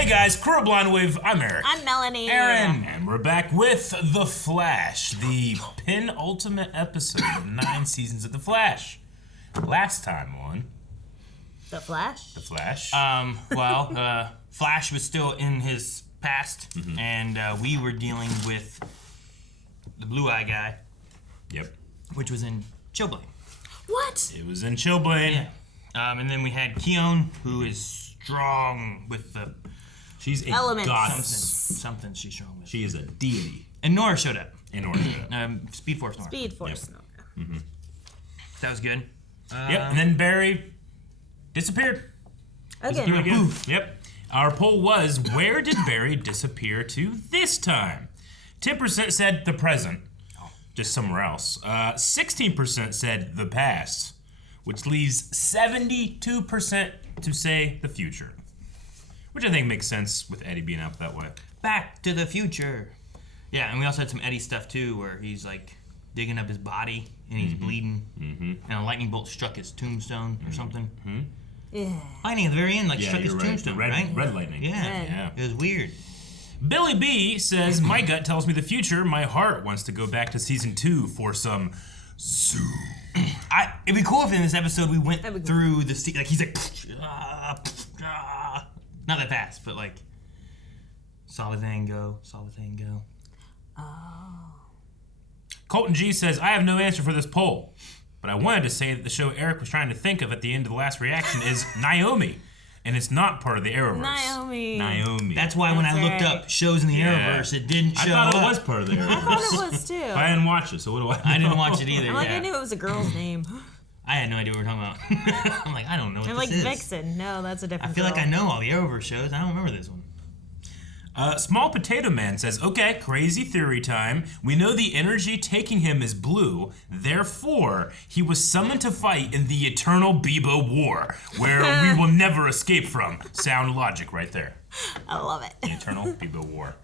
Hey guys, Crew Blind Wave, I'm Eric. I'm Melanie. Aaron. And we're back with The Flash, the penultimate episode of 9 seasons of The Flash. Last time on... The Flash? The Flash. Flash was still in his past, and we were dealing with the Blue-Eye guy. Yep. Which was in Chillblade. What? It was in Chillblade. Yeah. And then we had Keon, who is strong with the... She's a Elements. goddess. Something she's strong with. She is a deity. And Nora showed up. Speed Force Nora. Speed Force. Yep. No. That was good. Yep, and then Barry disappeared. Again. Yep. Our poll was, where did Barry disappear to this time? 10% said the present, just somewhere else. 16% said the past, which leaves 72% to say the future. Which I think makes sense with Eddie being out that way. Back to the future. Yeah, and we also had some Eddie stuff too, where he's like digging up his body and he's bleeding, and a lightning bolt struck his tombstone or something. Yeah. Lightning at the very end, struck his tombstone, red lightning. Yeah, it was weird. Billy B says, my gut tells me the future. My heart wants to go back to season 2 for some zoom. It'd be cool if in this episode we went through the he's like, not that fast, but like, saw the thing go. Oh. Colton G says, I have no answer for this poll, but I wanted to say that the show Eric was trying to think of at the end of the last reaction is Naomi, and it's not part of the Arrowverse. Naomi. That's why when I looked up shows in the Arrowverse, it didn't show up. I thought it was part of the Arrowverse. I thought it was too. I hadn't watched it, so what do I know? I didn't watch it either. I knew it was a girl's name. I had no idea what we were talking about. I'm like, I don't know what I'm this like is. Vixen. No, that's a different I feel girl. like I know all the Arrowverse shows. I don't remember this one. Small Potato Man says, okay, crazy theory time. We know the energy taking him is blue. Therefore, he was summoned to fight in the Eternal Bebo War, where we will never escape from. Sound logic right there. I love it. The Eternal Bebo War.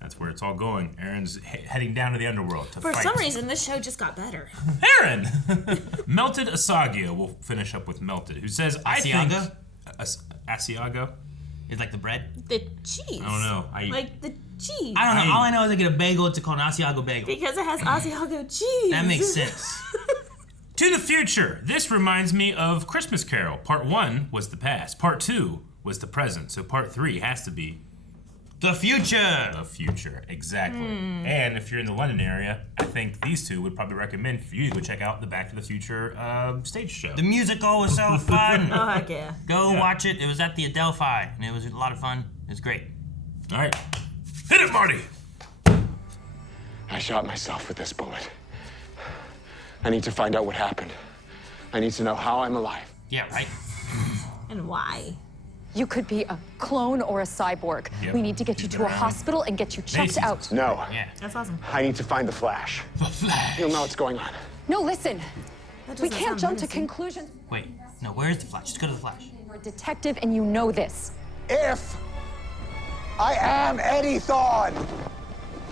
That's where it's all going. Aaron's heading down to the underworld to fight. For some reason, this show just got better. Aaron! Melted Asagio, we'll finish up with Melted, who says, I think... Asiago? It's like the bread? The cheese. I don't know. Like the cheese. I don't know. All I know is I get a bagel. It's called an Asiago bagel. Because it has Asiago cheese. That makes sense. To the future. This reminds me of Christmas Carol. Part 1 was the past. Part 2 was the present. So part 3 has to be... the future. The future, exactly. And if you're in the London area, I think these two would probably recommend for you to go check out the Back to the Future stage show. The musical was so fun. Oh, heck yeah. Go watch it. It was at the Adelphi, and it was a lot of fun. It was great. All right. Hit it, Marty. I shot myself with this bullet. I need to find out what happened. I need to know how I'm alive. Yeah, right? And why? You could be a clone or a cyborg. Yep. We need to get you to a hospital and get you checked out. No. Yeah. That's awesome. I need to find the Flash. The Flash. You'll know what's going on. No, listen. That We doesn't can't sound jump to menacing. conclusions. Wait, no, where is the Flash? Just go to the Flash. You're a detective and you know this. If I am Eddie Thawne,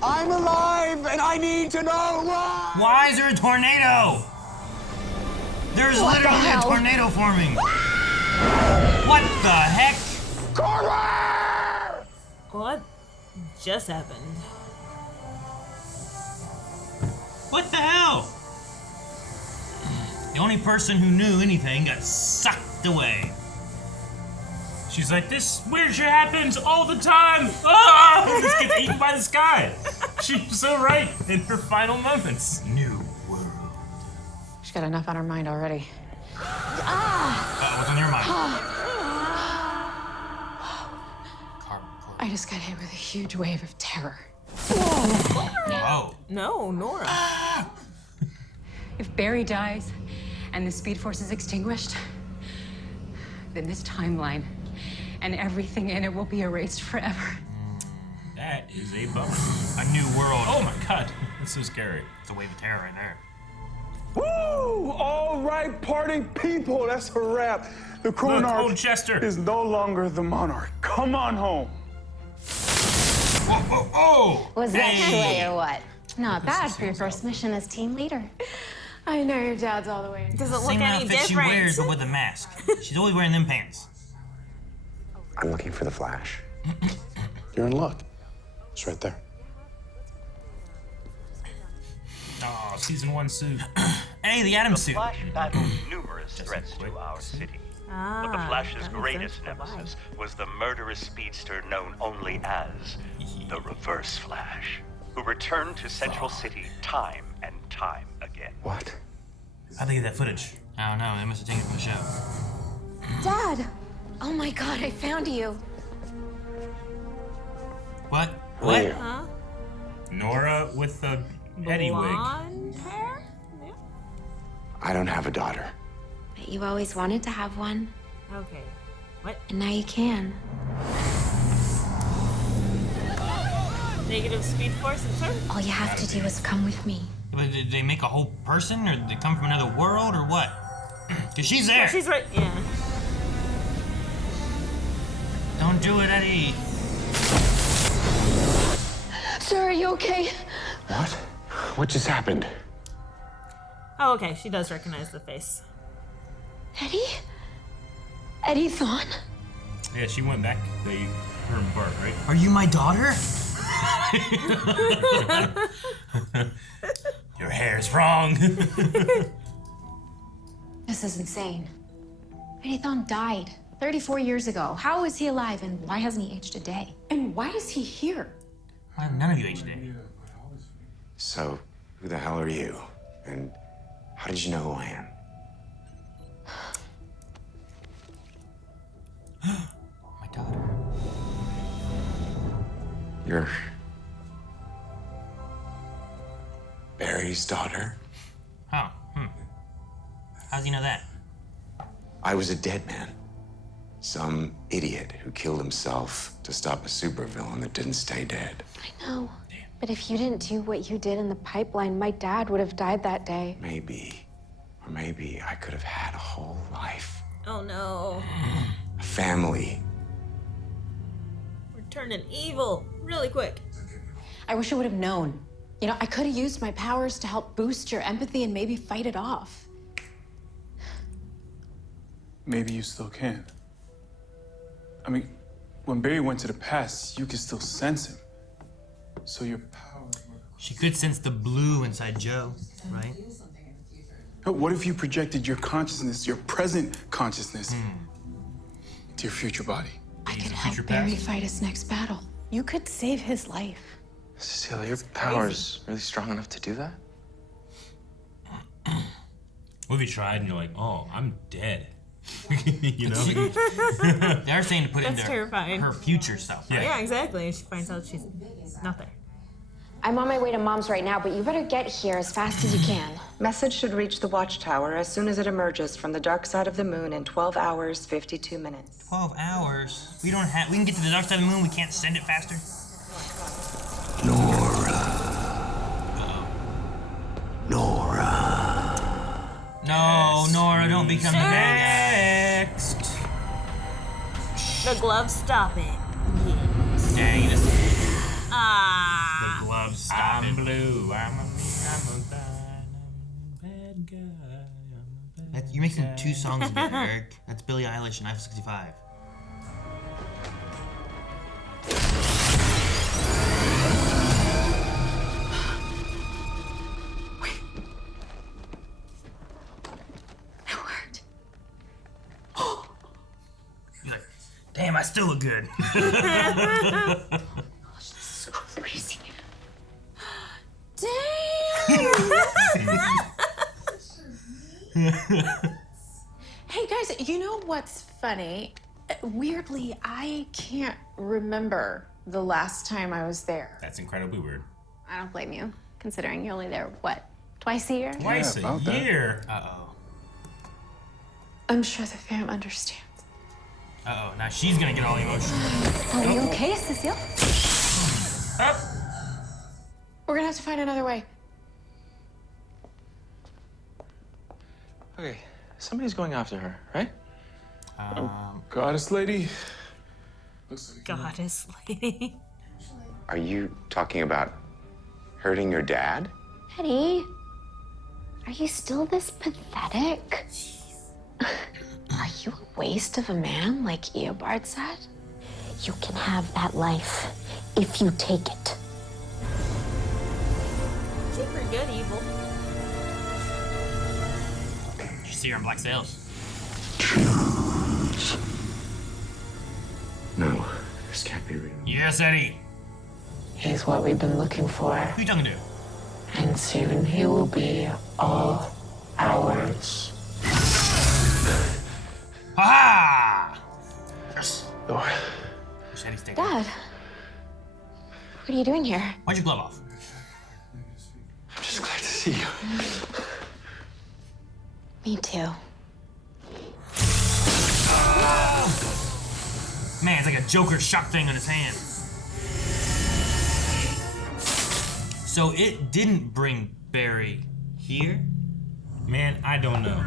I'm alive and I need to know why. Why is there a tornado? There's What the literally a hell? tornado forming. What the heck? Korber! What just happened? What the hell? The only person who knew anything got sucked away. She's like, this weird shit happens all the time. Ah! This gets eaten by the sky. She's so right in her final moments. New world. She's got enough on her mind already. What's on your mind? I just got hit with a huge wave of terror. Whoa. No, Nora. If Barry dies and the Speed Force is extinguished, then this timeline and everything in it will be erased forever. That is a bummer. A new world. Oh my god, that's so scary. It's a wave of terror right there. Woo! All right, party people, that's a wrap. The Look, Chronarch old Chester. is no longer the monarch. Come on home. Whoa, whoa, whoa! Was that Hey. way or what? Not bad for your first mission as team leader. I know your dad's all the way. Does it look Same any outfit she different? wears, but with a mask. She's always wearing them pants. I'm looking for the Flash. You're in luck. It's right there. Oh, season 1 suit. Hey, the Atom suit. Flash battled numerous threats to our city. But the Flash's greatest nemesis was the murderous speedster known only as the Reverse Flash, who returned to Central City time and time again. What? How'd they get that footage? I don't know. They must have taken it from the show. Dad! Oh my god, I found you. What? Where? Huh? Nora with the Eddie wig. Blonde hair? Yeah. I don't have a daughter. But you always wanted to have one, Okay. What? and now you can. Negative speed force insert? All you have to do is come with me. But did they make a whole person, or did they come from another world, or what? Cause she's there. She's right. Yeah. Don't do it, Eddie. Sir, are you okay? What? What just happened? Oh, okay. She does recognize the face. Eddie? Eddie Thawne? Yeah, she went back. Her and Bart, right? Are you my daughter? Your hair's wrong. This is insane. Eddie Thawne died 34 years ago. How is he alive, and why hasn't he aged a day? And why is he here? Why none of you aged a day? So, who the hell are you? And how did you know who I am? My daughter. You're Barry's daughter? Oh, How's he know that? I was a dead man. Some idiot who killed himself to stop a supervillain that didn't stay dead. I know. But if you didn't do what you did in the pipeline, my dad would have died that day. Maybe. Or maybe I could have had a whole life. Oh no. A family. We're turning evil really quick. I wish I would have known. You know, I could have used my powers to help boost your empathy and maybe fight it off. Maybe you still can. I mean, when Barry went to the past, you could still sense him. So your power. She could sense the blue inside Joe, right? But what if you projected your consciousness, your present consciousness, to your future body? I could future help Barry past. fight his next battle. You could save his life. Cecilia, your power's really strong enough to do that? What if you tried and you're like, oh, I'm dead? You know? They're saying to put it That's into terrifying. her future self. Yeah. Yeah, exactly. She finds out she's not there. I'm on my way to Mom's right now, but you better get here as fast as you can. Message should reach the Watchtower as soon as it emerges from the dark side of the moon in 12 hours, 52 minutes. 12 hours? We can get to the dark side of the moon, we can't send it faster? No, Nora, don't become the bad guy. The gloves stop it. Dang, this Ah. the gloves stop I'm it. blue. I'm a bad guy. You're making two songs together, Eric. That's Billie Eilish and F65. You're like, damn, I still look good. So crazy. Hey guys, you know what's funny? Weirdly, I can't remember the last time I was there. That's incredibly weird. I don't blame you, considering you're only there, what, twice a year? Twice a about that. year. Uh-oh. I'm sure the fam understands. Uh-oh, now she's gonna get all emotional. Are you okay, Cecile? We're gonna have to find another way. Okay, somebody's going after her, right? Goddess lady. Looks like Goddess lady. Are you talking about hurting your dad? Eddie, are you still this pathetic? Are you a waste of a man, like Eobard said? You can have that life if you take it. She's pretty good, evil. You see her in black sails. No, this can't be real. Yes, Eddie. He's what we've been looking for. Who you talking to? And soon he will be all ours. Ha! Yes. Nora. Eddie's taking. Dad, what are you doing here? Why'd your glove off? I'm just glad to see you. Me too. Man, it's like a Joker shock thing on his hand. So it didn't bring Barry here? Man, I don't know.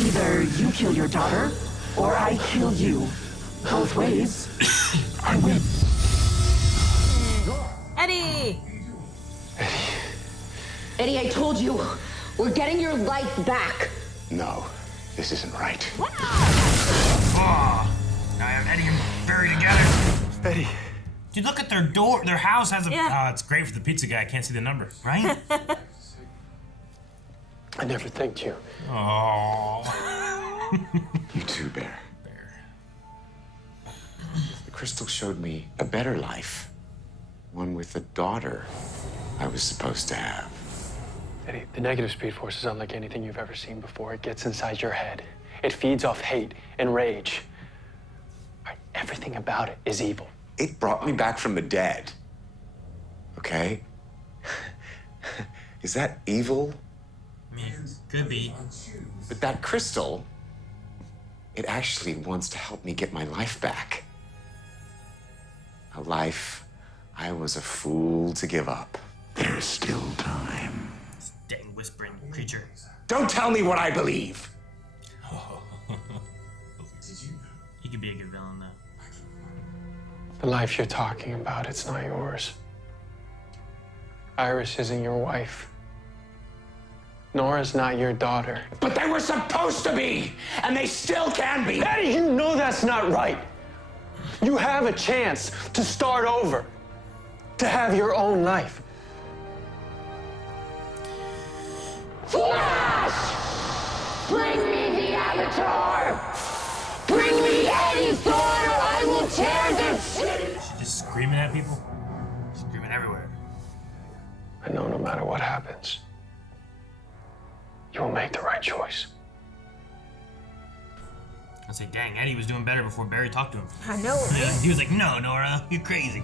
Either you kill your daughter, or I kill you. Both ways, I win. Eddie! Eddie, I told you, we're getting your life back. No, this isn't right. Oh, now I have Eddie and Barry together. Eddie. Dude, look at their door. Their house has a... Oh, it's great for the pizza guy. I can't see the number. Right? I never thanked you. Oh. You too, Bear. The crystal showed me a better life. One with a daughter I was supposed to have. Eddie, the negative Speed Force is unlike anything you've ever seen before. It gets inside your head. It feeds off hate and rage. Everything about it is evil. It brought me back from the dead. Okay? Is that evil? I mean, could be. But that crystal, it actually wants to help me get my life back. A life I was a fool to give up. There's still time. This dang whispering creature. Don't tell me what I believe. He could be a good villain, though. The life you're talking about, it's not yours. Iris isn't your wife. Nora's not your daughter. But they were supposed to be, and they still can be. Eddie, you know that's not right. You have a chance to start over, to have your own life. Flash! Bring me the Avatar! Bring me Eddie's daughter! I will tear this city! She's just screaming at people? Screaming everywhere. I know no matter what happens, you will make the right choice. I say, dang, Eddie was doing better before Barry talked to him. I know, right? Yeah, he was like, no, Nora, you're crazy.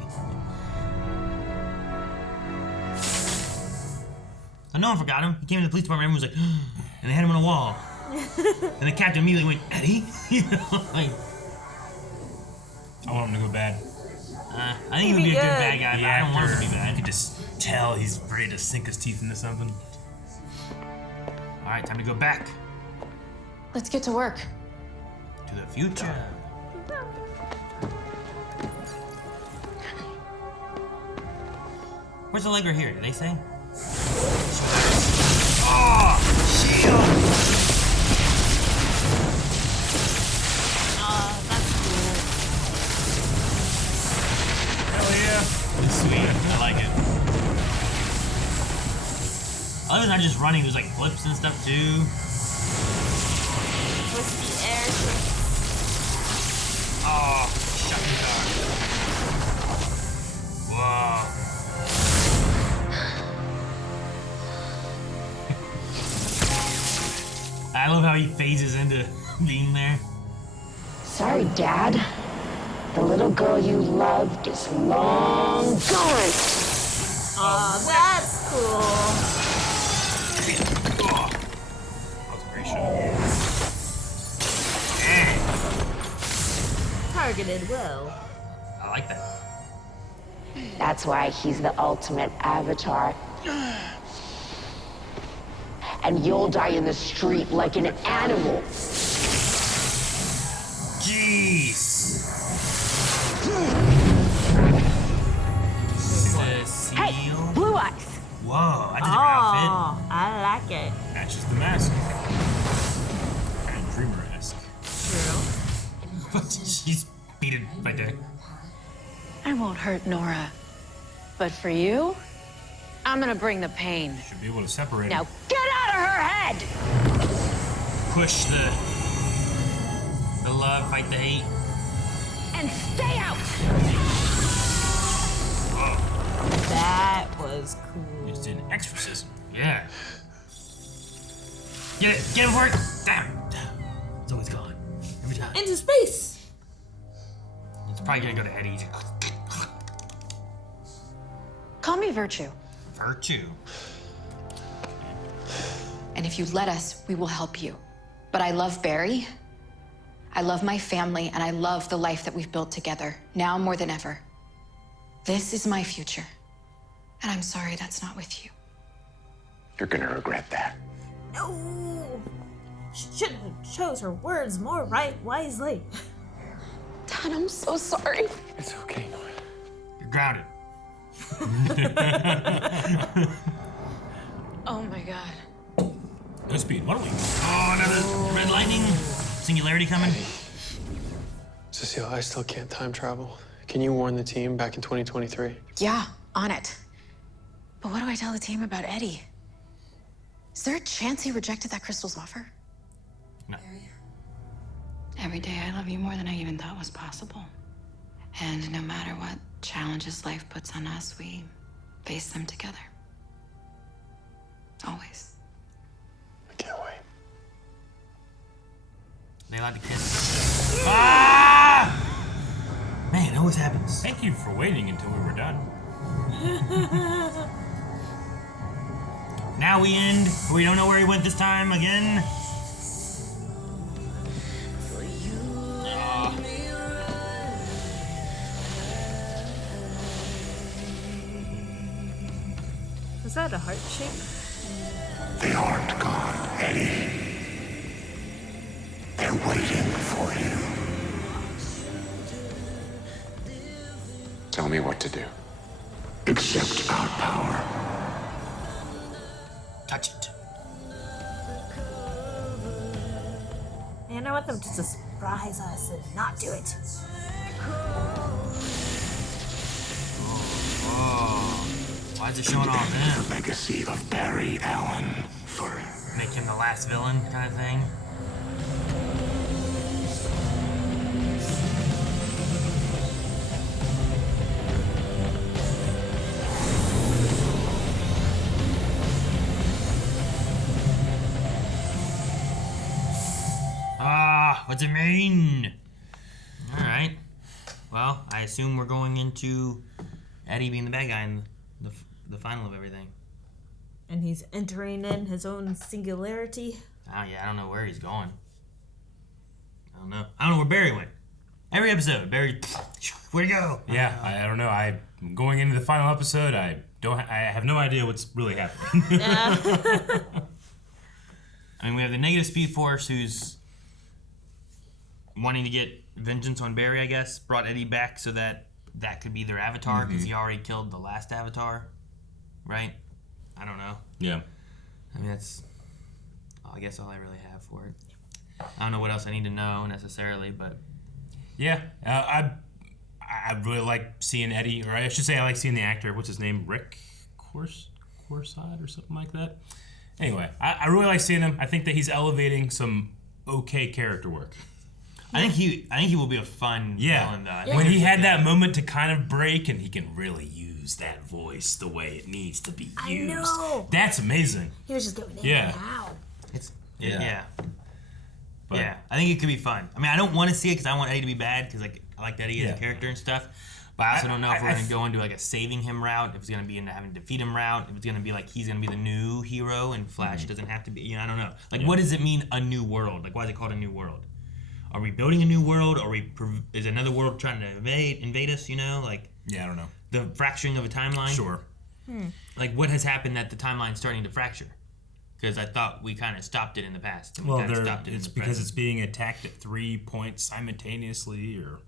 So no one forgot him. He came to the police department, everyone was like, and they had him on a wall. And the captain immediately went, Eddie? You know, like, I want him to go bad. I think he would be a good bad guy, but I don't want him to be bad. You could just tell he's ready to sink his teeth into something. All right, time to go back Let's get to work. to the future. Where's the Allegra here? Did they say? Oh, shield! That's cool. Hell yeah. It's sweet. I like it. Other than that, just running, there's like flips and stuff too. With the air. Oh, shocking car. Whoa. I love how he phases into being there. Sorry, Dad. The little girl you loved is long gone. Oh, that's cool. Oh. That was a great shot. Targeted well. I like that. That's why he's the ultimate Avatar. And you'll die in the street like an animal. Jeez. Hey, Blue Eyes. Whoa, that's a different outfit. Oh, I like it. Matches the mask. Kind of dreamer-esque. True. She's beat it right there. I won't hurt Nora. But for you, I'm gonna bring the pain. Should be able to separate Now them. get out of her head! Push the love, fight the hate. And stay out! That was cool. Just an exorcism. Yeah. Get it! Get him for it! Damn! It's always gone. Every time. Into space! It's probably gonna go to Eddie. Call me Virtue. Virtue. And if you let us, we will help you. But I love Barry. I love my family, and I love the life that we've built together, now more than ever. This is my future. And I'm sorry that's not with you. You're gonna regret that. No! Should have chose her words more wisely. Dad, I'm so sorry. It's okay, Nora. You're grounded. Oh my god. No speed. What are we? Oh, another red lightning. Singularity coming. Cecile, I still can't time travel. Can you warn the team back in 2023? Yeah, on it. But what do I tell the team about Eddie? Is there a chance he rejected that crystal's offer? No. Every day I love you more than I even thought was possible. And no matter what challenges life puts on us, we face them together. Always. I can't wait. They allowed to kiss. Ah! Man, it always happens. Thank you for waiting until we were done. Now we end. We don't know where he went this time again. Was that a heart shape? They aren't gone, Eddie. They're waiting for you. Tell me what to do. Accept our power. Touch it. Man, I want them to surprise us and not do it. Oh. Why is it showing off him? The legacy of Barry Allen for Make him the last villain kind of thing. What's it mean? All right. Well, I assume we're going into Eddie being the bad guy in the final of everything. And he's entering in his own singularity. Oh yeah, I don't know where he's going. I don't know where Barry went. Every episode, Barry, where'd he go? Yeah, I don't know. I'm going into the final episode. I have no idea what's really happening. Yeah. I mean, we have the negative Speed Force who's wanting to get vengeance on Barry, I guess. Brought Eddie back so that could be their avatar because he already killed the last avatar, right? I don't know. Yeah. I mean, that's, I guess, all I really have for it. I don't know what else I need to know necessarily, but yeah, I really like seeing Eddie, or I should say I like seeing the actor. What's his name? Rick Corsad or something like that. Anyway, I really like seeing him. I think that he's elevating some okay character work. I think he will be a fun villain, though. When he had that moment to kind of break, and he can really use that voice the way it needs to be used. I know. That's amazing. He was just going in Yeah. and out. Yeah. But, Yeah, I think it could be fun. I mean, I don't want to see it because I want Eddie to be bad because I like Eddie as a character and stuff. But I also don't know if we're going to go into like a saving him route, if it's going to be into having to defeat him route, if it's going to be like he's going to be the new hero and Flash doesn't have to be. I don't know. Like, what does it mean, a new world? Like, why is it called a new world? Are we building a new world? Is another world trying to invade us? Like, yeah, I don't know. The fracturing of a timeline. Sure. Like, what has happened that the timeline's starting to fracture? Because I thought we kind of stopped it in the past. And Well, we kinda stopped it it's in the because present. it's being attacked at 3 points simultaneously, or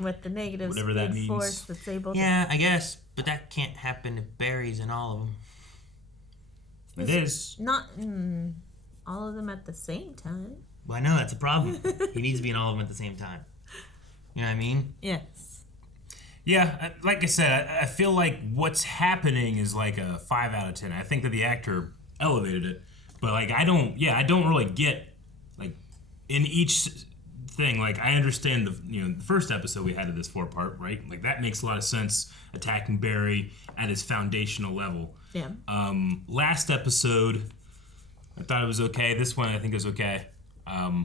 With the negative whatever that Speed means. Force that's able to... Yeah, I guess, but that can't happen if Barry's in all of them. It is. Not all of them at the same time. Well, I know that's a problem. He needs to be in all of them at the same time. You know what I mean? Yes. Yeah, like I said, I feel like what's happening is like a 5 out of 10. I think that the actor elevated it, but like I don't really get like in each thing. Like I understand the first episode we had of this 4-part, right? Like that makes a lot of sense. Attacking Barry at his foundational level. Yeah. Last episode, I thought it was okay. This one I think is okay. But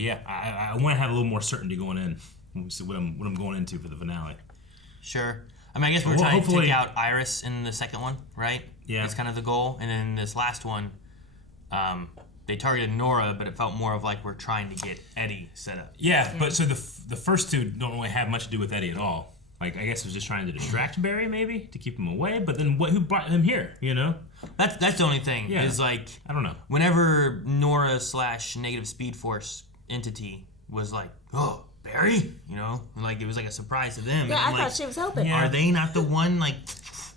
yeah, I want to have a little more certainty going in. See what I'm going into for the finale. Sure. I mean, I guess we're trying to take out Iris in the second one, right? Yeah. That's kind of the goal. And then this last one, they targeted Nora, but it felt more of like we're trying to get Eddie set up. Yeah, but so the first two don't really have much to do with Eddie at all. Like, I guess it was just trying to distract Barry, maybe, to keep him away. But then who brought him here, you know? That's the only thing, Yeah. is like... I don't know. Whenever Nora / Negative Speed Force entity was like, oh, Barry? You know? Like, it was like a surprise to them. Yeah, and I thought she was helping. Are they not the one, like...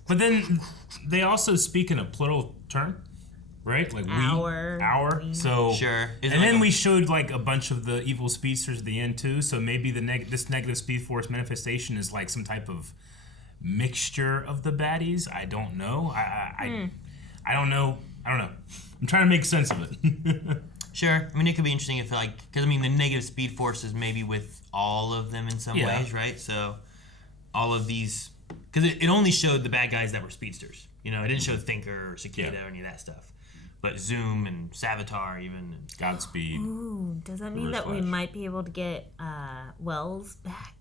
But then they also speak in a plural term, right? Like our. So sure. And then we showed like a bunch of the evil speedsters at the end too. So maybe this Negative Speed Force manifestation is like some type of mixture of the baddies. I don't know. I don't know. I'm trying to make sense of it. Sure. I mean, it could be interesting if like, because I mean, the Negative Speed Force is maybe with all of them in some ways, right? So all of these, because it only showed the bad guys that were speedsters. You know, it didn't show Thinker or Cicada or any of that stuff. But Zoom and Savitar even. And Godspeed. Ooh, does that mean that we might be able to get Wells back?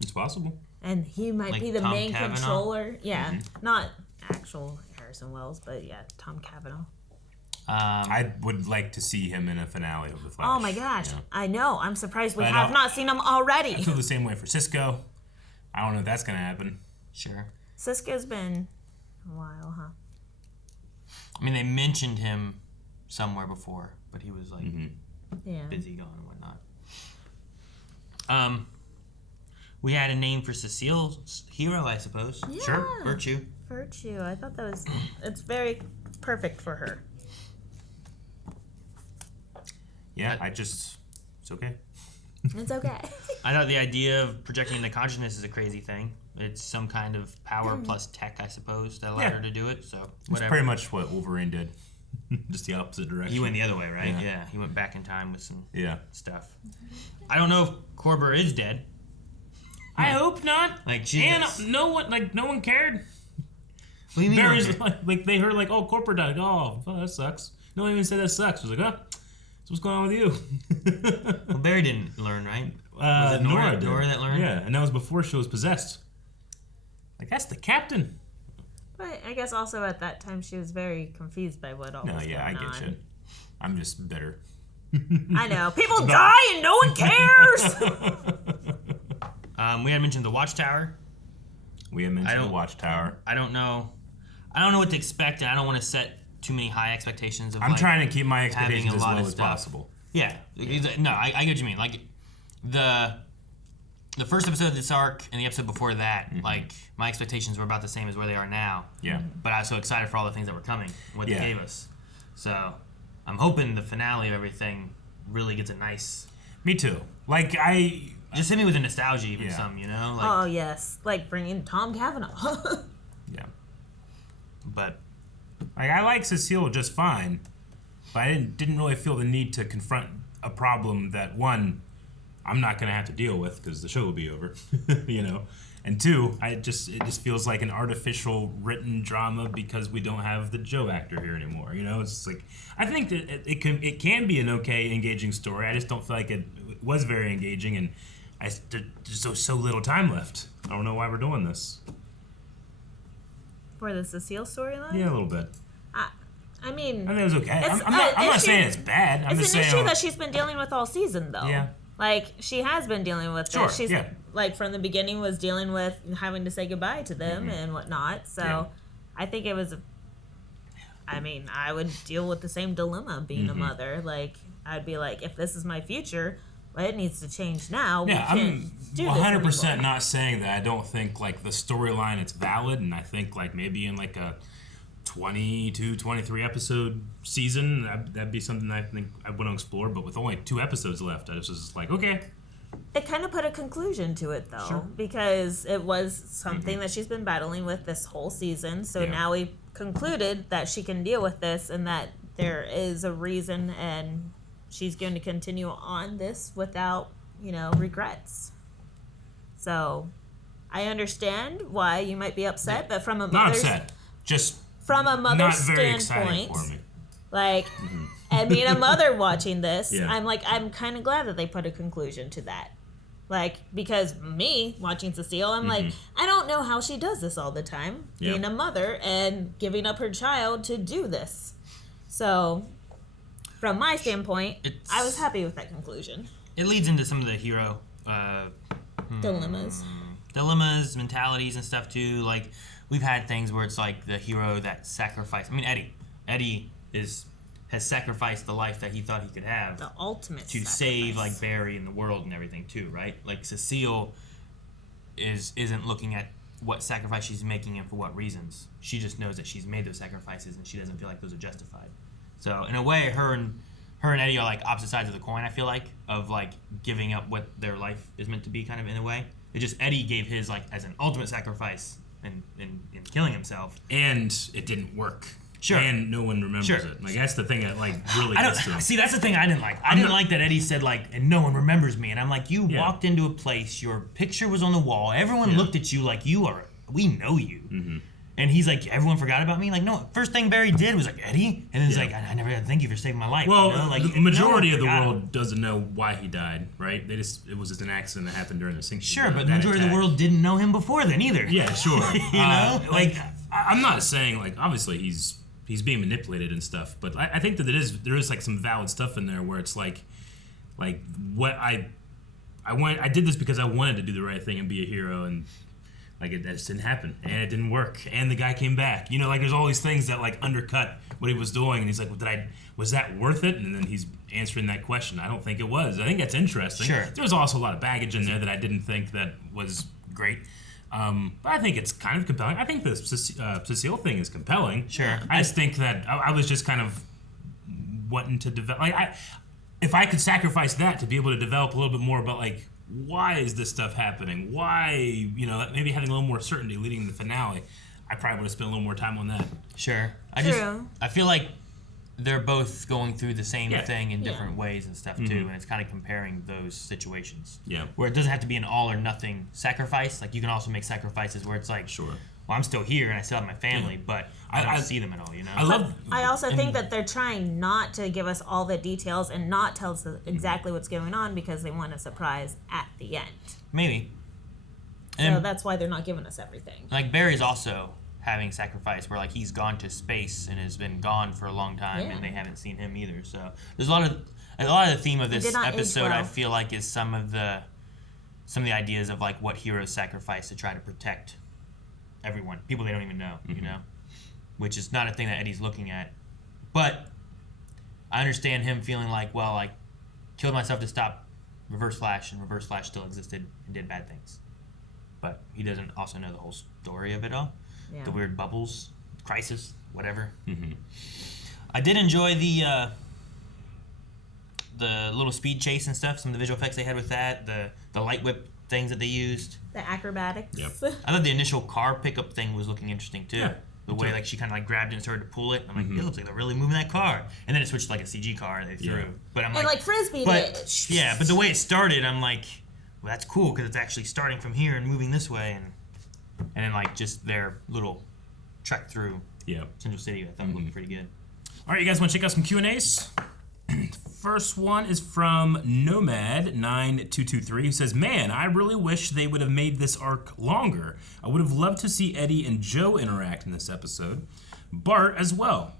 It's possible. And he might Like be the Tom main Cavanaugh? controller. Yeah, not actual Harrison Wells, but yeah, Tom Cavanaugh. I would like to see him in a finale of The Flash. Oh my gosh, you know? I know. I'm surprised we But have not seen him already. I feel the same way for Cisco. I don't know if that's going to happen. Sure. Cisco's been a while, huh? I mean, they mentioned him somewhere before, but he was like Yeah. busy going and whatnot. We had a name for Cecile's hero, I suppose. Yeah. Sure. Virtue. Virtue. I thought that was. It's very perfect for her. Yeah, it's okay. It's okay. I thought the idea of projecting the consciousness is a crazy thing. It's some kind of power plus tech, I suppose, that allowed her to do it. So It's whatever. pretty much what Wolverine did. Just the opposite direction. He went the other way, right? Yeah. He went back in time with some stuff. I don't know if Korber is dead. I hope not. Like, and Jesus. no one cared. What do you mean? Barry's like they heard like, oh, Korber died. Oh, that sucks. No one even said that sucks. I was like, so what's going on with you? Well, Barry didn't learn, right? Was it Nora that learned? Yeah, and that was before she was possessed. Like, that's the captain. But I guess also at that time she was very confused by what all was going on. I get you. I'm just bitter. I know. People die and no one cares! We had mentioned the Watchtower. We had mentioned the Watchtower. I don't know what to expect, and I don't want to set too many high expectations of I'm trying to keep my expectations as low as stuff. possible. Yeah. No, I get what you mean. Like, the first episode of this arc and the episode before that, like, my expectations were about the same as where they are now. Yeah. But I was so excited for all the things that were coming, what they gave us. So, I'm hoping the finale of everything really gets a nice... Me too. Like, Just hit me with the nostalgia even some, you know? Like, oh, yes. Like bringing Tom Cavanaugh. Yeah. But... Like, I like Cecile just fine, but I didn't really feel the need to confront a problem that, one, I'm not going to have to deal with because the show will be over, you know? And two, it just feels like an artificial written drama because we don't have the Joe actor here anymore, you know? It's just like, I think that it can be an okay, engaging story. I just don't feel like it was very engaging, and there's so little time left. I don't know why we're doing this. For the Cecile storyline? Yeah, a little bit. I mean... I think it was okay. I'm not saying it's bad. I'm it's just an saying... issue that she's been dealing with all season, though. Yeah. Like, she has been dealing with Sure, it. She's, yeah. like, from the beginning was dealing with having to say goodbye to them and whatnot. So, I think it was... I mean, I would deal with the same dilemma being a mother. Like, I'd be like, if this is my future... Well, it needs to change now. Yeah, I'm do 100% anymore. not saying that I don't think, like, the storyline is valid, and I think, like, maybe in, like, a 22, 23 episode season, that'd be something I think I want to explore. But with only 2 episodes left, I was just like, okay. It kind of put a conclusion to it, though, because it was something that she's been battling with this whole season. So now we concluded that she can deal with this and that there is a reason, and she's going to continue on this without, regrets. So I understand why you might be upset, but from a mother's... Not upset, just from a mother's standpoint, like, and being a mother watching this, I'm kind of glad that they put a conclusion to that. Like, because me watching Cecile, I'm like, I don't know how she does this all the time, being a mother and giving up her child to do this. So, from my standpoint, I was happy with that conclusion. It leads into some of the hero dilemmas, mentalities, and stuff too. Like, we've had things where it's like the hero that sacrificed. I mean, Eddie has sacrificed the life that he thought he could have. The ultimate to sacrifice. Save like Barry and the world and everything too, right? Like Cecile isn't looking at what sacrifice she's making and for what reasons. She just knows that she's made those sacrifices and she doesn't feel like those are justified. So in a way, her and Eddie are like opposite sides of the coin. I feel like of like giving up what their life is meant to be, kind of in a way. It just Eddie gave his like as an ultimate sacrifice in killing himself, and it didn't work. Sure. And no one remembers it. Like, that's the thing that, like, really gets to him. See, that's the thing I didn't like. I didn't like that Eddie said, like, and no one remembers me. And I'm like, you walked into a place, your picture was on the wall, everyone looked at you like we know you. Mm-hmm. And he's like, everyone forgot about me? Like, no, first thing Barry did was like, Eddie? And then he's like, I never had to thank you for saving my life. Well, like, the majority of the world doesn't know why he died, right? It was just an accident that happened during the sinking. Sure, but the majority of the world didn't know him before then either. Yeah, sure. Like, I'm not saying, like, obviously he's being manipulated and stuff, but I think that there is like some valid stuff in there where it's like what I did this because I wanted to do the right thing and be a hero, and like that just didn't happen and it didn't work and the guy came back. Like there's all these things that like undercut what he was doing, and he's like, was that worth it? And then he's answering that question. I don't think it was. I think that's interesting. Sure. There's also a lot of baggage in there that I didn't think that was great. But I think it's kind of compelling. I think the Cecile thing is compelling. Sure. I just think that I was just kind of wanting to develop. Like, if I could sacrifice that to be able to develop a little bit more about like why is this stuff happening? Why, maybe having a little more certainty leading to the finale, I probably would have spent a little more time on that. Sure. I feel like they're both going through the same thing in different ways and stuff too, and it's kind of comparing those situations. Yeah. Where it doesn't have to be an all or nothing sacrifice. Like, you can also make sacrifices where it's like, sure, well, I'm still here and I still have my family, but I don't see them at all. I also think that they're trying not to give us all the details and not tell us exactly what's going on because they want a surprise at the end. Maybe. So that's why they're not giving us everything. Like, Barry's also having sacrifice where like he's gone to space and has been gone for a long time, and they haven't seen him either. So there's a lot of the theme of this episode. I feel like is some of the ideas of like what heroes sacrifice to try to protect everyone, people they don't even know, which is not a thing that Eddie's looking at. But I understand him feeling like, well, I killed myself to stop Reverse Flash, and Reverse Flash still existed and did bad things. But he doesn't also know the whole story of it all. Yeah. The weird bubbles, crisis, whatever. Mm-hmm. I did enjoy the little speed chase and stuff. Some of the visual effects they had with that, the light whip things that they used, the acrobatics. Yep. I thought the initial car pickup thing was looking interesting too. Yeah. The way like she kind of like grabbed it and started to pull it. I'm like, it looks like they're really moving that car. And then it switched to like a CG car they threw. But I'm like frisbee it. Yeah, but the way it started, I'm like, well, that's cool because it's actually starting from here and moving this way, and then like just their little trek through Central City. I thought it looked pretty good. All right, you guys want to check out some Q&As? First one is from Nomad9223, who says, "Man, I really wish they would have made this arc longer. I would have loved to see Eddie and Joe interact in this episode. Bart as well.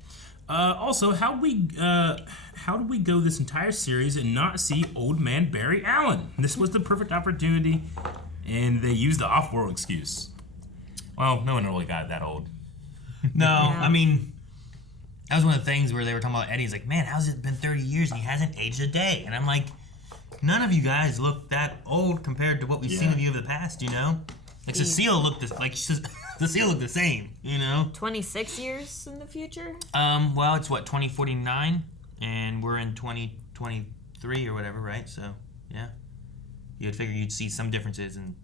Also, how did we go this entire series and not see old man Barry Allen? This was the perfect opportunity, and they used the off-world excuse." Well, no one really got that old. No, I mean, that was one of the things where they were talking about Eddie's like, man, how's it been 30 years and he hasn't aged a day? And I'm like, none of you guys look that old compared to what we've seen of you of the past, Like Cecile looked Cecile looked the same, you know. 26 years in the future. Well, it's what 2049, and we're in 2023 or whatever, right? So yeah, you'd figure you'd see some differences in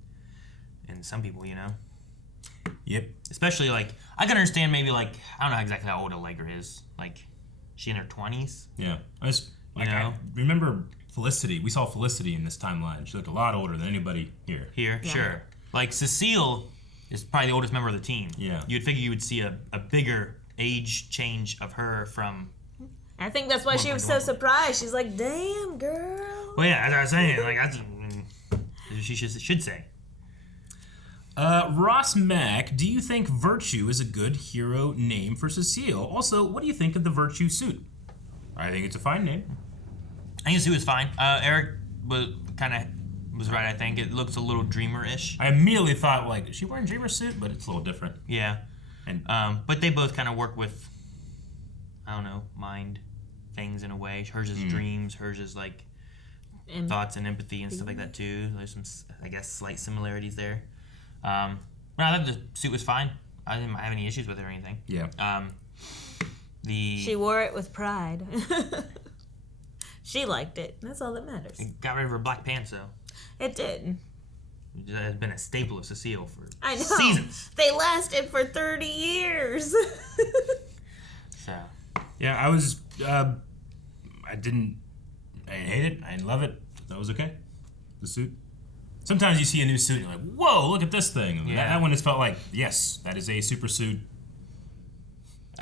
some people, you know. Yep. Especially like I can understand maybe like I don't know exactly how old Allegra is. Like she in her 20s. Yeah. I remember Felicity. We saw Felicity in this timeline. She looked a lot older than anybody here. Here, sure. Like Cecile is probably the oldest member of the team. Yeah. You'd figure you would see a bigger age change of her from. I think that's why she was so surprised. She's like, "Damn, girl." Well, yeah, as I was saying, like that's she should say. Ross Mack, do you think Virtue is a good hero name for Cecile? Also, what do you think of the Virtue suit? I think it's a fine name. I think the suit is fine. Eric was right. I think it looks a little Dreamer-ish. I immediately thought, like, is she wearing Dreamer's suit? But it's a little different. Yeah. And but they both kind of work with, I don't know, mind things in a way. Hers is dreams. Hers is like thoughts and empathy and stuff like that too. There's some, I guess, slight similarities there. I thought the suit was fine. I didn't have any issues with it or anything. Yeah. She wore it with pride. She liked it. That's all that matters. It got rid of her black pants though. It did. It has been a staple of Cecile for seasons. They lasted for 30 years. So. Yeah, I didn't hate it. I didn't love it. That was okay. The suit. Sometimes you see a new suit and you're like, whoa, look at this thing. Yeah. That one has felt like, yes, that is a super suit.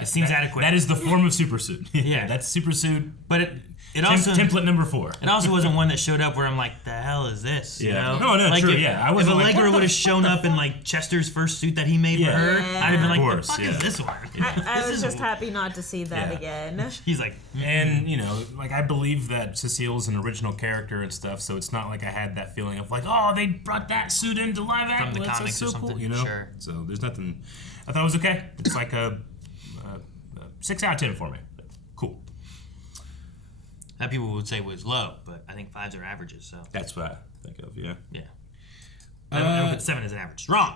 It seems adequate. That is the form of super suit. Yeah. That's super suit. But it also template number 4. It also wasn't one that showed up where I'm like, the hell is this? You know? No, like true. I wasn't if like, Allegra would have shown up in like Chester's first suit that he made for her, I'd have been like, the fuck is this one? I was just happy not to see that again. He's like, and you know, like I believe that Cecile's an original character and stuff, so it's not like I had that feeling of like, oh, they brought that suit into live action from the comics or something. Cool, you know? Sure. So there's nothing. I thought it was okay. It's like a 6 out of 10 for me. Cool. That people would say was low, but I think 5s are averages. So that's what I think of. Yeah. Yeah. I would put 7 as an average. Wrong.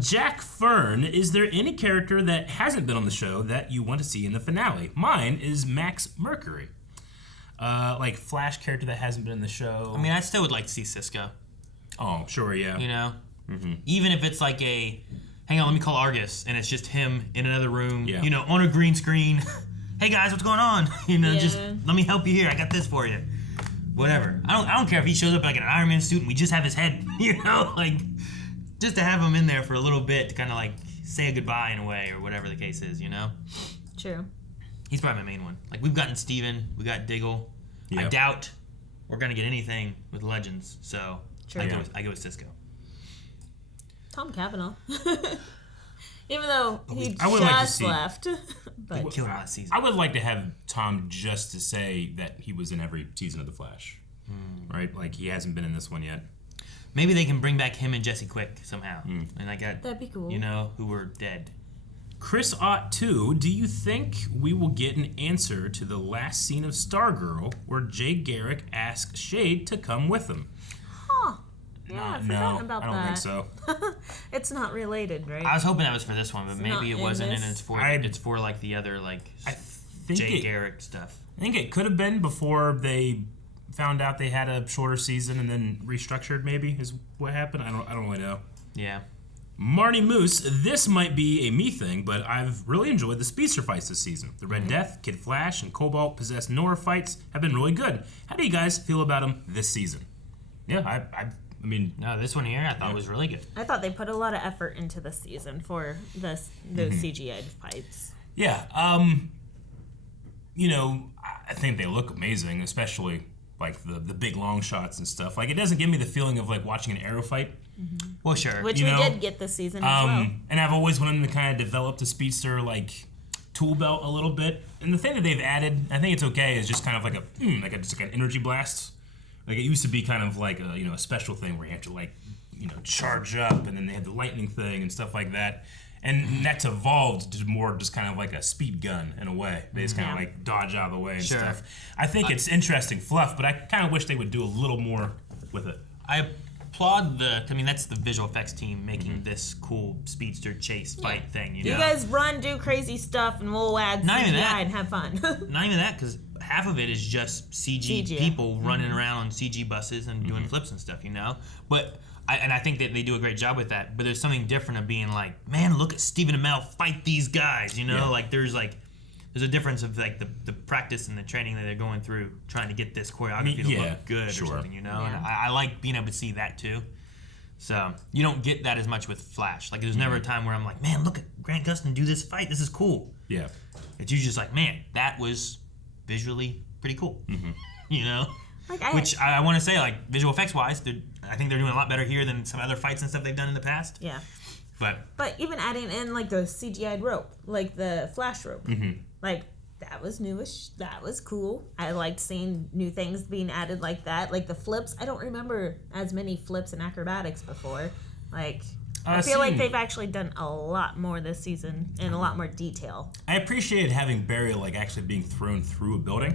Jack Fern, is there any character that hasn't been on the show that you want to see in the finale? Mine is Max Mercury. Like Flash character that hasn't been in the show. I mean, I still would like to see Cisco. Oh, sure, yeah. You know, mm-hmm. Even if it's like hang on, let me call Argus, and it's just him in another room. Yeah. You know, on a green screen. Hey guys, what's going on? You know, just let me help you here. I got this for you. Whatever. I don't care if he shows up like in an Iron Man suit and we just have his head. You know, like just to have him in there for a little bit to kind of like say a goodbye in a way or whatever the case is. You know. True. He's probably my main one. Like we've gotten Steven, we got Diggle. Yep. I doubt we're gonna get anything with Legends, so I go with Cisco. Tom Cavanaugh. Even though he just left. But killed him last season. I would like to have Tom just to say that he was in every season of The Flash. Right? Like he hasn't been in this one yet. Maybe they can bring back him and Jesse Quick somehow. And I got that'd be cool. You know, who were dead. Chris Ott 2, do you think we will get an answer to the last scene of Stargirl where Jay Garrick asks Shade to come with him? Huh. Yeah, I've forgotten about that. I don't think so. It's not related, right? I was hoping that was for this one, but It's maybe it wasn't, and it's for like the other Jay Garrick stuff. I think it could have been before they found out they had a shorter season and then restructured. Maybe is what happened. I don't really know. Yeah. Marty Moose, this might be a me thing, but I've really enjoyed the Speedster Fights this season. The Red Death, Kid Flash, and Cobalt possessed Nora fights have been really good. How do you guys feel about them this season? Yeah, I mean... No, this one here I thought was really good. I thought they put a lot of effort into this season for those CGI fights. Yeah, you know, I think they look amazing, especially like the big long shots and stuff. Like, it doesn't give me the feeling of like watching an arrow fight. Well, sure. Which we did get this season as well. And I've always wanted to kind of develop the Speedster like tool belt a little bit. And the thing that they've added, I think it's okay, is just kind of like just like an energy blast. Like it used to be kind of like a special thing where you have to like charge up, and then they had the lightning thing and stuff like that. And that's evolved to more just kind of like a speed gun in a way. They just kind of like dodge out of the way and stuff. I think it's interesting fluff, but I kind of wish they would do a little more with it. I applaud that's the visual effects team making this cool speedster chase fight thing. You guys run, do crazy stuff, and we'll add CGI and have fun. Not even that, because half of it is just CG people running around on CG buses and doing flips and stuff, But I think that they do a great job with that. But there's something different of being like, man, look at Stephen Amell fight these guys, Like there's a difference of like the practice and the training that they're going through trying to get this choreography to look good or something, And I like being able to see that too. So you don't get that as much with Flash. Like there's never a time where I'm like, man, look at Grant Gustin do this fight. This is cool. Yeah. It's usually just like, man, that was visually pretty cool. Which I want to say, like visual effects wise, I think they're doing a lot better here than some other fights and stuff they've done in the past. Yeah. But even adding in like the CGI'd rope, like the Flash rope, like that was newish. That was cool. I liked seeing new things being added like that. Like the flips, I don't remember as many flips and acrobatics before. Like I feel like they've actually done a lot more this season in a lot more detail. I appreciated having Barry like actually being thrown through a building.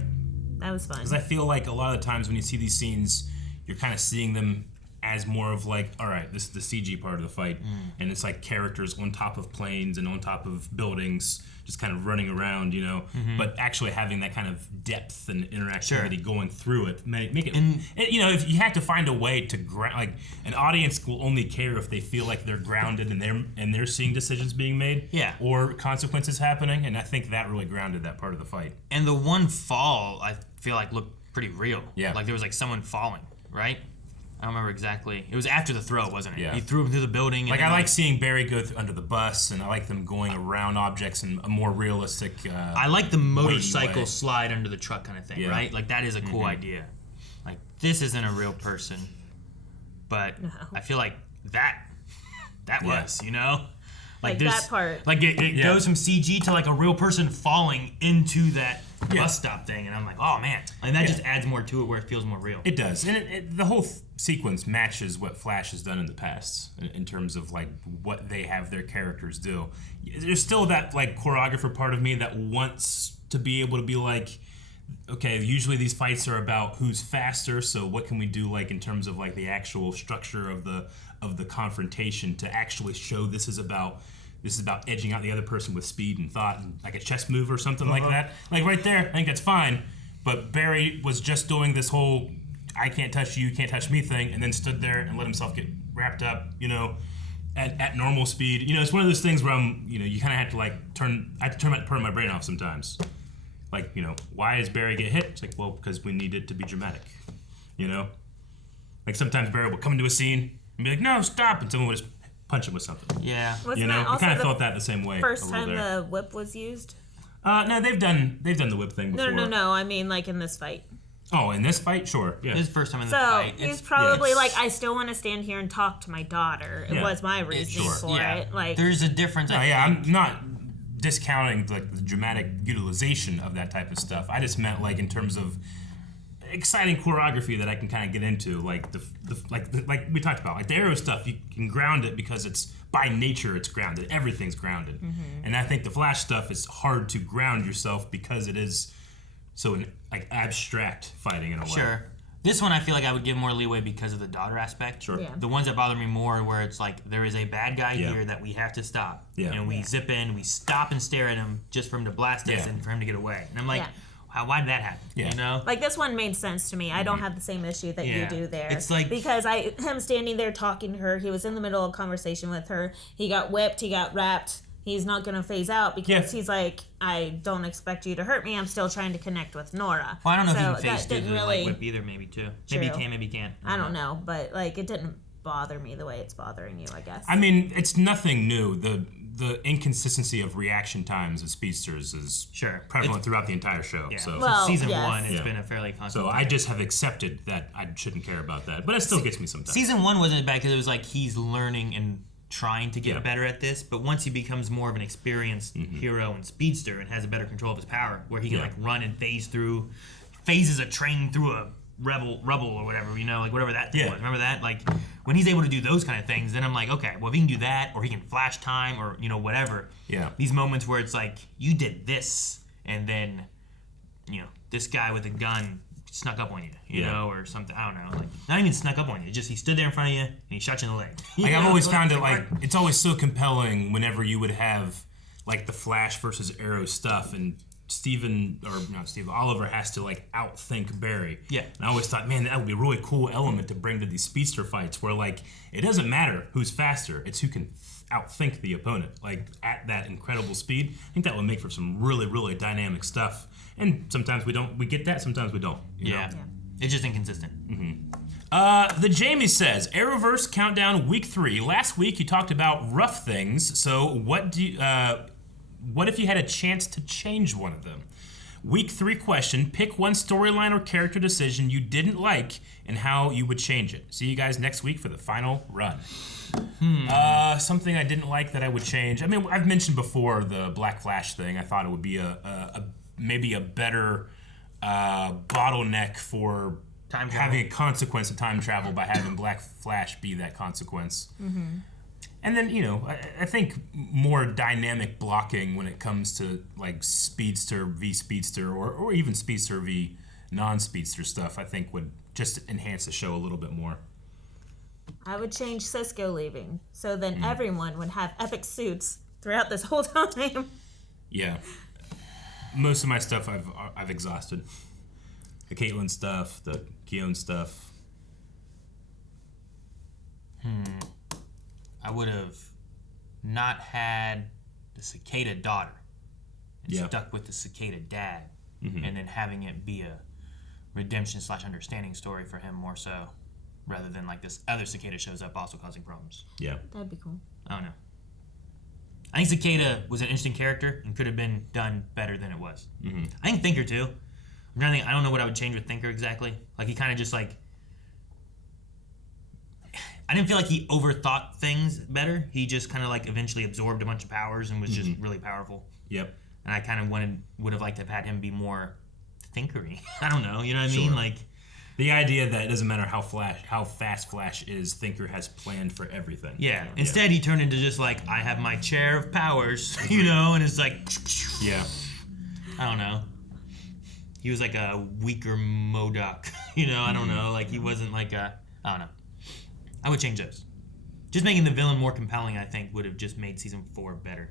That was fun. Because I feel like a lot of the times when you see these scenes, you're kind of seeing them as more of like, all right, this is the CG part of the fight, and it's like characters on top of planes and on top of buildings, just kind of running around, But actually having that kind of depth and interactivity going through it, make it. If you have to find a way to like an audience will only care if they feel like they're grounded and they're seeing decisions being made, or consequences happening, and I think that really grounded that part of the fight. And the one fall, I feel like looked pretty real. Yeah, like there was like someone falling, right? I don't remember exactly. It was after the throw, wasn't it? Yeah. He threw him through the building. And like I like seeing Barry go under the bus, and I like them going around objects in a more realistic. I like the motorcycle slide under the truck kind of thing, right? Like that is a cool idea. Like this isn't a real person, but I feel like that was, Like that part. Like it goes from CG to like a real person falling into that bus stop thing, and I'm like, oh man, and that just adds more to it where it feels more real. It does, and the whole sequence matches what Flash has done in the past in terms of like what they have their characters do. There's still that like choreographer part of me that wants to be able to be like, okay, usually these fights are about who's faster, so what can we do like in terms of like the actual structure of the confrontation to actually show this is about edging out the other person with speed and thought, and like a chess move or something like that. Like right there, I think that's fine. But Barry was just doing this whole I can't touch you can't touch me thing, and then stood there and let himself get wrapped up, at normal speed. It's one of those things where I'm, you kind of have to like I have to turn part of my brain off sometimes. Like, why does Barry get hit? It's like, well, because we need it to be dramatic, Like sometimes Barry will come into a scene and be like, no, stop, and someone will just punch him with something. Yeah. Wasn't that I also kind of felt that the same way. First time the whip was used? No, they've done the whip thing before. No. I mean, like in this fight. Oh, in this fight, sure. Yeah. This is the first time in the fight. So he's probably like, I still want to stand here and talk to my daughter. It was my reason for it. Like, there's a difference. I'm not discounting like the dramatic utilization of that type of stuff. I just meant like in terms of exciting choreography that I can kind of get into, like like we talked about, like the Arrow stuff. You can ground it because it's by nature it's grounded. Everything's grounded, and I think the Flash stuff is hard to ground yourself because it is so like abstract fighting in a way. Sure. This one I feel like I would give more leeway because of the daughter aspect. Sure. Yeah. The ones that bother me more where it's like there is a bad guy here that we have to stop. Yeah. And we zip in, we stop and stare at him just for him to blast us and for him to get away. And I'm like, why did that happen? Yeah. Like this one made sense to me. I don't have the same issue that you do there. It's like because him standing there talking to her, he was in the middle of a conversation with her. He got whipped, he got wrapped. He's not gonna phase out because he's like, I don't expect you to hurt me. I'm still trying to connect with Nora. Well, I don't know if so he can phase through the really whip either, maybe too. Maybe he can, maybe he can't. I don't know, but like it didn't bother me the way it's bothering you, I guess. I mean, it's nothing new. The inconsistency of reaction times of speedsters is prevalent throughout the entire show. Yeah. So Well, season one, it's been a fairly constant. So I just have accepted that I shouldn't care about that, but it still gets me sometimes. Season one wasn't bad because it was like he's learning and trying to get better at this, but once he becomes more of an experienced hero and speedster and has a better control of his power, where he can like run and phases a train through a rubble or whatever, like whatever that thing was. Remember that? Like when he's able to do those kind of things, then I'm like, okay, well if he can do that, or he can flash time, or whatever. Yeah. These moments where it's like you did this, and then this guy with a gun snuck up on you, you know, or something. I don't know. Like, not even snuck up on you. Just he stood there in front of you and he shot you in the leg. Like, I've always found it like it's always so compelling whenever you would have like the Flash versus Arrow stuff, and Oliver has to like outthink Barry. Yeah. And I always thought, man, that would be a really cool element to bring to these speedster fights, where like it doesn't matter who's faster, it's who can outthink the opponent, like at that incredible speed. I think that would make for some really, really dynamic stuff. And sometimes we get that, sometimes we don't. You know? It's just inconsistent. The Jamie says, Arrowverse Countdown Week 3. Last week you talked about rough things, so what if you had a chance to change one of them? Week 3 question, pick one storyline or character decision you didn't like and how you would change it. See you guys next week for the final run. Something I didn't like that I would change. I mean, I've mentioned before the Black Flash thing. I thought it would be maybe a better bottleneck for having a consequence of time travel by having Black Flash be that consequence. And then, you know, I think more dynamic blocking when it comes to like Speedster v Speedster or even Speedster v non-Speedster stuff, I think would just enhance the show a little bit more. I would change Cisco leaving, so then everyone would have epic suits throughout this whole time. Yeah. Most of my stuff I've exhausted. The Caitlyn stuff, the Keone stuff. I would have not had the cicada daughter and stuck with the cicada dad, and then having it be a redemption / understanding story for him more so, rather than like this other cicada shows up also causing problems. Yeah. That'd be cool. I don't know. I think Cicada was an interesting character and could have been done better than it was. I think Thinker too. I'm trying to think, I don't know what I would change with Thinker exactly. Like he kind of just like, I didn't feel like he overthought things better. He just kind of like eventually absorbed a bunch of powers and was just really powerful. Yep. And I kind of would have liked to have had him be more thinkery. I don't know, you know what I mean? Like the idea that it doesn't matter how fast Flash is, Thinker has planned for everything. Yeah. Instead, he turned into just like, I have my chair of powers, you know, and it's like, yeah. I don't know. He was like a weaker MODOK, you know, I don't know. Like he wasn't like I don't know. I would change those. Just making the villain more compelling, I think, would have just made season 4 better.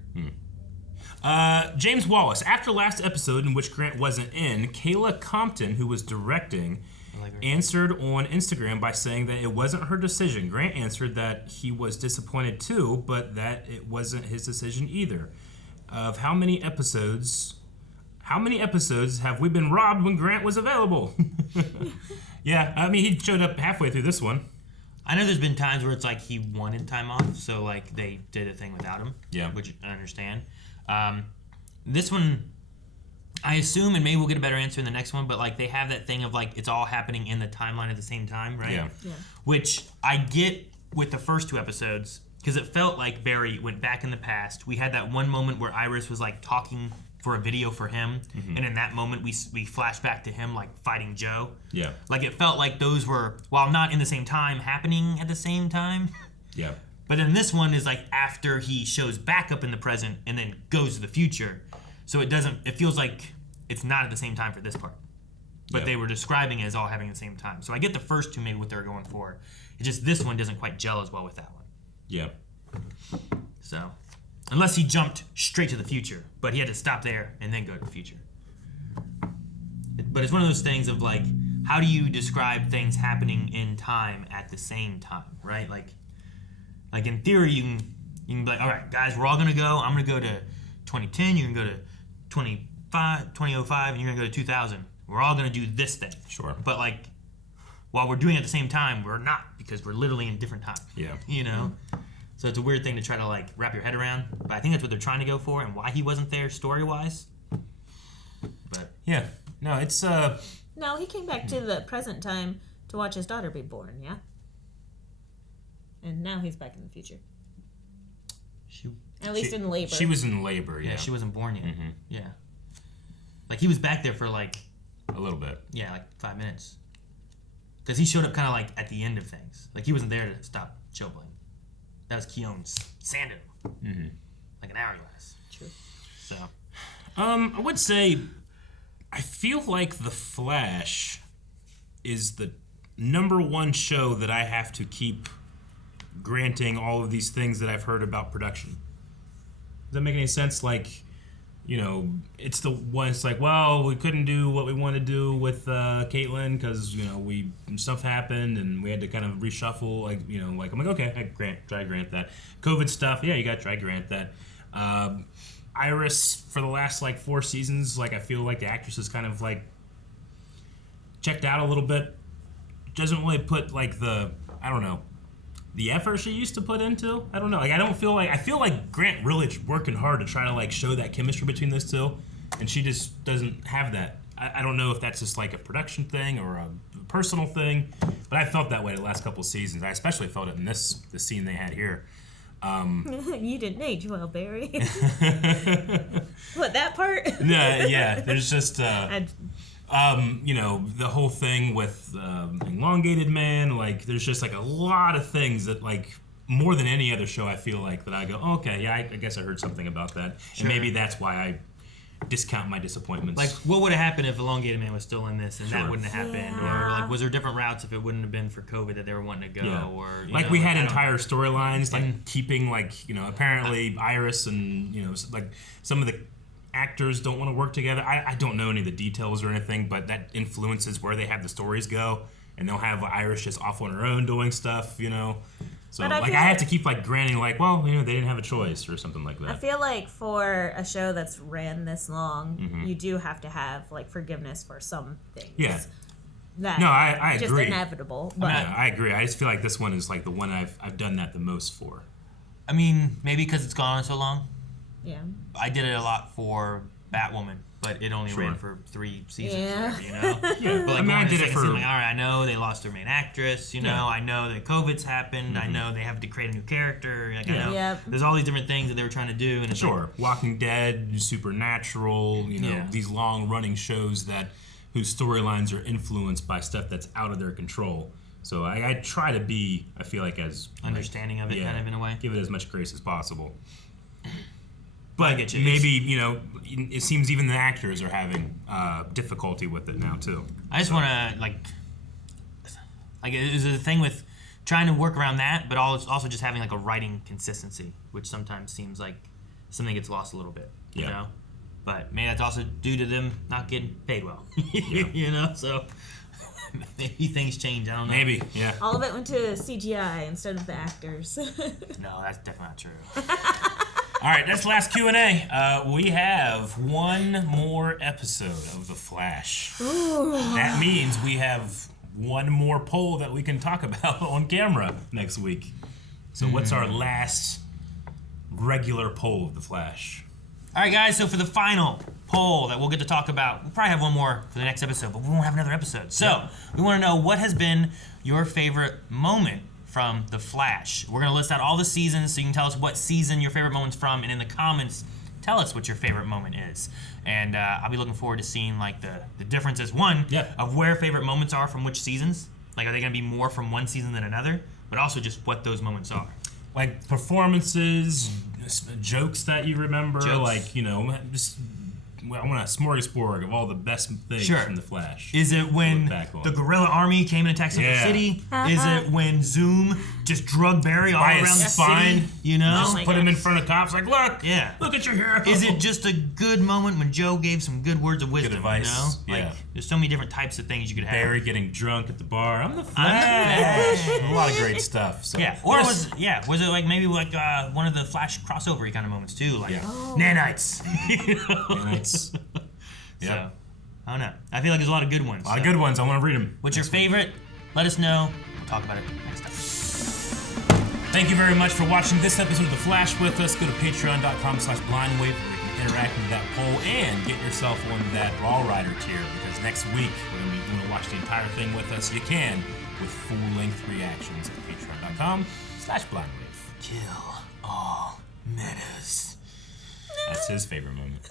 James Wallace, after last episode in which Grant wasn't in, Kayla Compton, who was directing, answered on Instagram by saying that it wasn't her decision. Grant answered that he was disappointed too, but that it wasn't his decision either. Of how many episodes have we been robbed when Grant was available? Yeah, I mean, he showed up halfway through this one. I know there's been times where it's like he wanted time off, so like they did a thing without him. Yeah. Which I understand. This one, I assume, and maybe we'll get a better answer in the next one, but like they have that thing of like it's all happening in the timeline at the same time, right? Yeah. Which I get with the first 2 episodes, because it felt like Barry went back in the past. We had that one moment where Iris was like talking for a video for him, and in that moment we flash back to him like fighting Joe. Yeah. Like it felt like those were, while not in the same time, happening at the same time. Yeah. But then this one is like after he shows back up in the present and then goes to the future. So it feels like it's not at the same time for this part. But they were describing it as all having the same time. So I get the first 2 maybe what they're going for. It's just this one doesn't quite gel as well with that one. Yeah. So, unless he jumped straight to the future, but he had to stop there and then go to the future. But it's one of those things of like, how do you describe things happening in time at the same time, right? Like in theory, you can be like, all right, guys, we're all gonna go. I'm gonna go to 2010. You're gonna go to 2005, and you're gonna go to 2000. We're all gonna do this thing. Sure. But like, while we're doing it at the same time, we're not, because we're literally in different times. Yeah. You know. So it's a weird thing to try to like wrap your head around, but I think that's what they're trying to go for, and why he wasn't there story-wise. But yeah, no, it's No, he came back to the present time to watch his daughter be born. Yeah. And now he's back in the future. At least in labor. She was in labor. Yeah, she wasn't born yet. Yeah. Like he was back there for like a little bit. Yeah, like 5 minutes. Because he showed up kind of like at the end of things. Like he wasn't there to stop Chillblaine. That was Keone's sanded him. Like an hourglass. True. So. I would say, I feel like the Flash is the number one show that I have to keep granting all of these things that I've heard about production. Does that make any sense? Like, you know, it's the one. It's like, well, we couldn't do what we want to do with Caitlin because stuff happened and we had to kind of reshuffle. Like, I'm like, okay, try grant that. COVID stuff, yeah, you got to try grant that. Iris for the last 4 seasons, I feel like the actress is kind of checked out a little bit. Doesn't really put the effort she used to put into. I don't know. I feel like Grant really working hard to try to show that chemistry between those two, and she just doesn't have that. I don't know if that's just a production thing or a personal thing, but I felt that way the last couple of seasons. I especially felt it in the scene they had here. You didn't age well, Barry. What, that part? Yeah. There's just the whole thing with elongated man. There's just a lot of things that more than any other show I feel that I go, okay, yeah, I guess I heard something about that, Sure. And maybe that's why I discount my disappointments. What would have happened if Elongated Man was still in this and Sure. that wouldn't have happened? Yeah. Or was there different routes if it wouldn't have been for COVID that they were wanting to go? Yeah. Or we had entire storylines keeping apparently Iris and some of the actors don't want to work together. I don't know any of the details or anything, but that influences where they have the stories go, and they'll have Iris just off on her own doing stuff, So But I have to keep granting they didn't have a choice or something like that. I feel for a show that's ran this long, you do have to have forgiveness for some things. Yeah. That No, I just agree. inevitable. But I agree. I just feel like this one is the one I've done that the most for. I mean, maybe because it's gone on so long. yeah. I did it a lot for Batwoman, but it only Sure. ran for 3 seasons. Yeah. Or whatever, Yeah. But I did it for. all right, I know they lost their main actress. Yeah. I know that COVID's happened. I know they have to create a new character. I know Yep. there's all these different things that they were trying to do. And it's Sure, Walking Dead, Supernatural, these long-running shows whose storylines are influenced by stuff that's out of their control. So I try to be, I feel as understanding of it, kind of in a way. give it as much grace as possible. I But get you. maybe it seems even the actors are having difficulty with it now too. I just want to is it a thing with trying to work around that, but also just having a writing consistency, which sometimes seems like something gets lost a little bit. You Yeah. know, but maybe that's also due to them not getting paid well. So maybe things change. I don't know. Maybe, yeah. All of it went to CGI instead of the actors. No, that's definitely not true. All right, that's last Q&A. We have one more episode of The Flash. Ooh. That means we have one more poll that we can talk about on camera next week. So what's our last regular poll of The Flash? All right, guys, so for the final poll that we'll get to talk about, we'll probably have one more for the next episode, but we won't have another episode. So we want to know what has been your favorite moment from The Flash. We're going to list out all the seasons, so you can tell us what season your favorite moment's from, and in the comments, tell us what your favorite moment is. And I'll be looking forward to seeing the differences, of where favorite moments are from which seasons. Are they going to be more from one season than another? But also just what those moments are. Performances, jokes that you remember, Jokes. I want a smorgasbord of all the best things from The Flash. Is it when the Guerrilla Army came into Texas City? Is it when Zoom just drug Barry all around the spine? Just put him in front of cops look at your hero. Is it just a good moment when Joe gave some good words of wisdom? Good advice. There's so many different types of things you could have. Barry getting drunk at the bar. I'm the Flash. A lot of great stuff. So. Yeah. Or was it maybe one of the Flash crossover kind of moments too? Nanites. Nanites. So, I don't know. I feel like there's a lot of good ones. A lot of good ones. I want to read them. What's your favorite? Let us know. We'll talk about it next time. Thank you very much for watching this episode of The Flash with us. Go to patreon.com/blindwave where you can interact with that poll and get yourself on that Raw Rider tier, because next week we're going to watch the entire thing with us. You can with full-length reactions at patreon.com/blindwave. Kill all metas. That's his favorite moment.